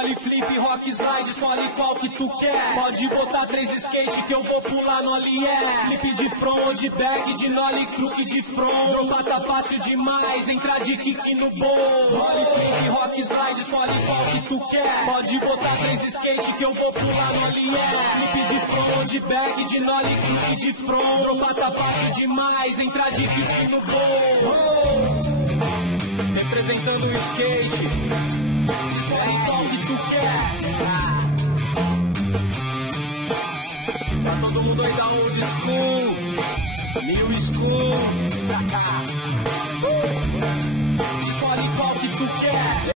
Ollie flip, rock slide, escolhe qual que tu quer. Pode botar 3 skate que eu vou pular no Ollie, flip de front ou de back, de nollie, truque de front. Dropa tá fácil demais, entra de kick no bol. Ollie flip, rock slide, escolhe qual que tu quer. Pode botar 3 skate que eu vou pular no Ollie, flip de front ou de back, de nollie, truque de front. Dropa tá fácil demais, entra de kick no bol. Representando o skate, escolhe qual que tu quer. Tá todo mundo aí da old school, new school. Escolhe qual que tu quer.